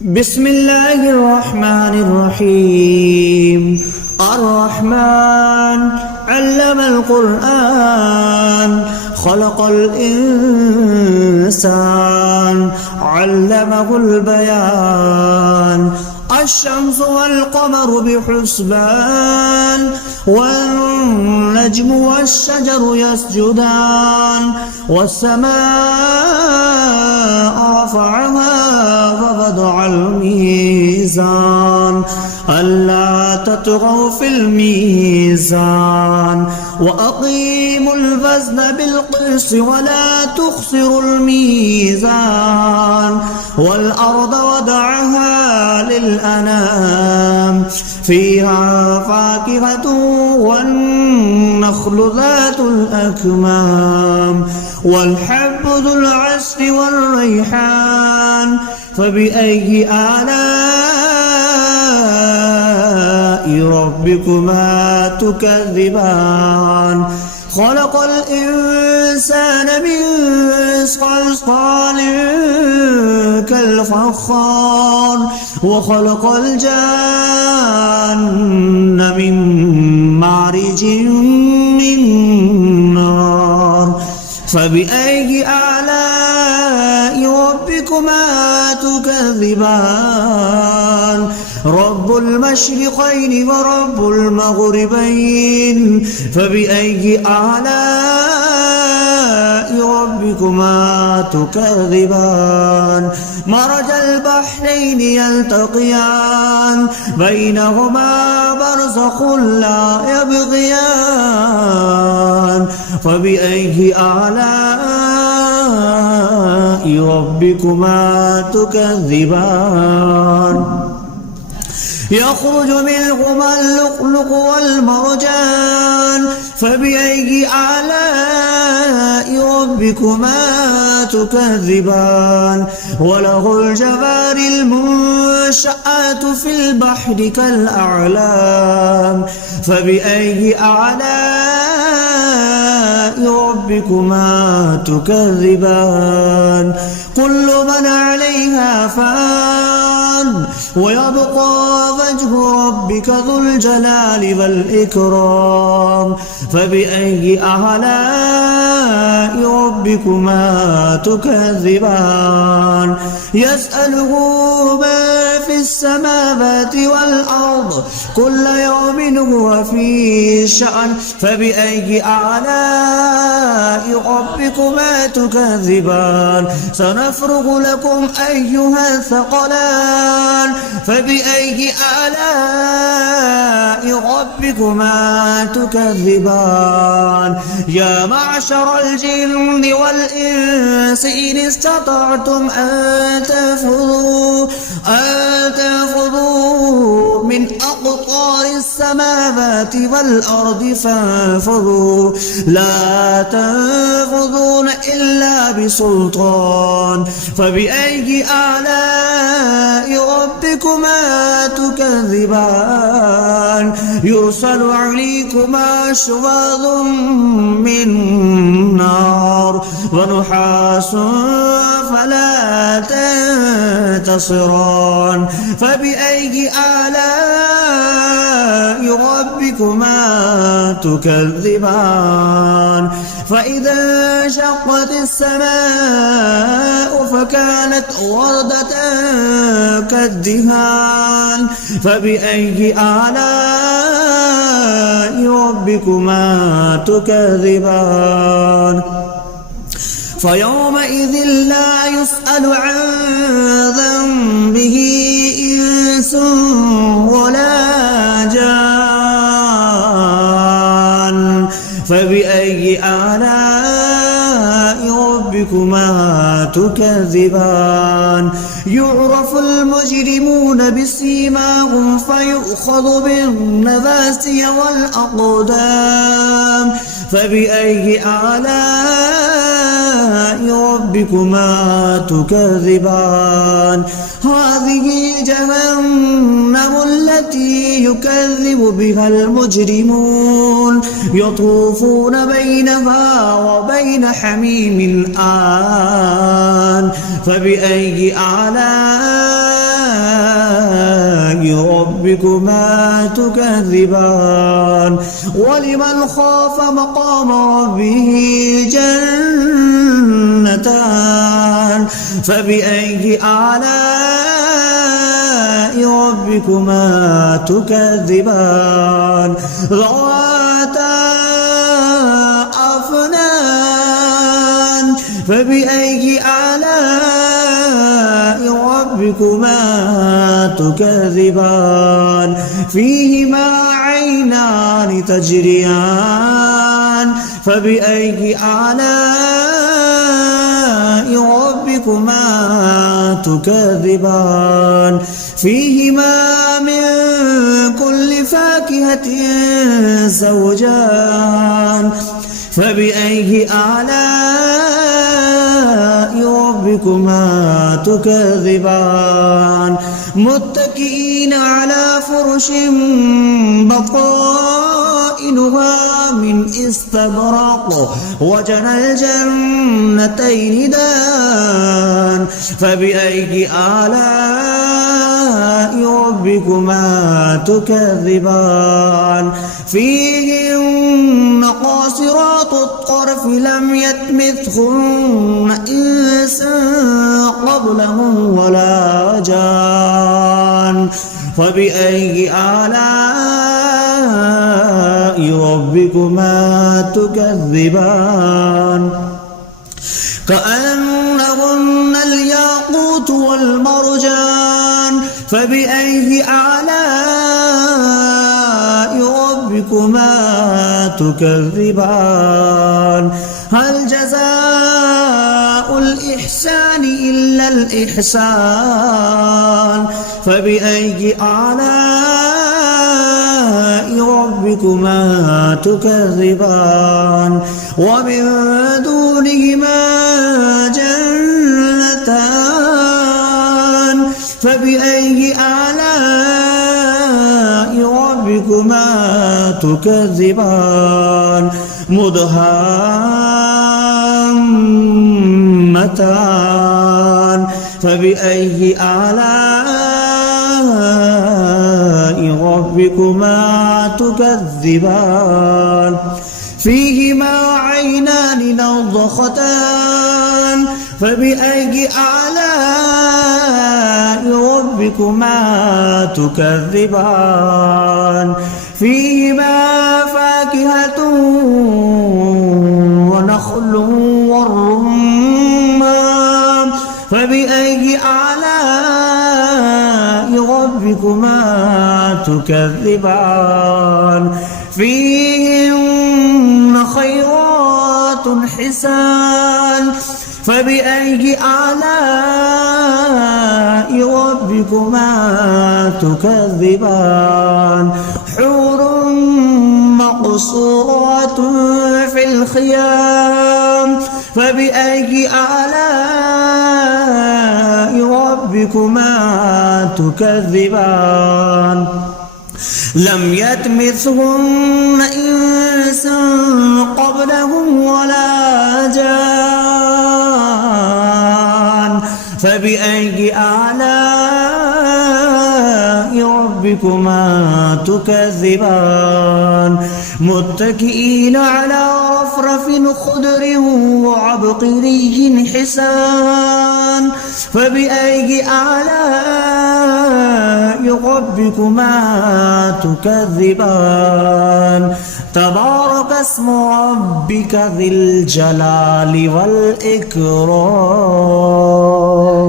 بسم الله الرحمن الرحيم. الرحمن علم القرآن خلق الإنسان علمه البيان. الشمس والقمر بحسبان والنجم والشجر يسجدان والسماء رفعها ووضع الميزان ألا تطغوا في الميزان وأقيموا الوزن بالقسط ولا تخسروا الميزان والأرض وضعها للأنام فيها فاكهة والنخل ذات الأكمام والحب ذو العصف والريحان فبأي آلاء ربكما تكذبان. خلق الإنسان من صلصال كالفخار وخلق الجان من مارج من نار فبأي آلاء ربكما تكذبان. رب المشرقين ورب المغربين فبأي آلاء ربكما تكذبان. مرج البحرين يلتقيان بينهما برزخ لا يبغيان فبأي آلاء ربكما تكذبان. يخرج منهما اللؤلؤ والمرجان فبأي آلاء ربكما تكذبان. وله الجوار المنشآت في البحر كالأعلام فبأي آلاء ربكما تكذبان. كل من عليها فان ويبقى وجه ربك ذو الجلال والإكرام فبأي آلاء ربكما تكذبان. يسأله ما في السماوات والأرض كل يوم هو في شأن فبأي آلاء ربكما تكذبان. سنفرغ لكم أيها الثقلان فبأي آلاء ربكما تكذبان. يا معشر الجن والإنس إن استطعتم أن تنفذوا من أقطار السماوات والأرض فانفذوا لا تنفذون إلا بسلطان فبأي آلاء ربكما تكذبان. يرسل عليكما شواظ من نار ونحاس فلا تنتصران فبأي آلاء ربكما تكذبان. فإذا انشقت السماء فكانت وردة كالدهان فبأي آلاء ربكما تكذبان. فيومئذ لا يسأل عن ذنبه إنس ولا جان فبأي آلاء ربكما تكذبان. يعرف المجرمون بسيماهم فيؤخذ بالنواسي والأقدام فبأي آلاء ربكما تكذبان. هذه جهنم التي يكذب بها المجرمون يطوفون بينها وبين حميم آن فبأي آلاء ربكما تكذبان ولمن خاف مقام ربه جنتان فبأي آلاء ربكما تكذبان ذواتا أفنان فبأي آلاء ربكما تكذبان فيهما عينان تجريان فبأي آلاء ربكما تكذبان فيهما من كل فاكهة زوجان فبأي آلاء ربكما تكذبان متكئين على فرش بطائنها من استبرق وجنى الجنتين دان فبأي آلاء ربكما تكذبان فيهن قاصرات الطرف لم يطمثهن إنس قبلهم ولا جان فبأي آلاء ربكما تكذبان كأنهن الياقوت والمرجان فبأي آلاء ربكما تكذبان هل جزاء الإحسان إلا الإحسان فبأي آلاء ربكما تكذبان ومن دونهما جنتان فبأي آلاء ربكما تكذبان مدهامتان فبأي آلاء ربكما تكذبان فيهما عينان نضختان فبأي آلاء ربكما تكذبان فيهما فاكهة ونخل والرمان فبأي آلاء ربكما تكذبان فيهن خيرات حسان فبأي آلاء ربكما تكذبان حور مقصورات في الخيام فبأي آلاء ربكما تكذبان لم يطمثهن إنس قبلهم ولا جان فبأي آلاء ربكما تكذبان متكئين على رفرف خضر وعبقري حسان فبأي آلاء ربكما تكذبان تبارك اسم ربك ذي الجلال والإكرام.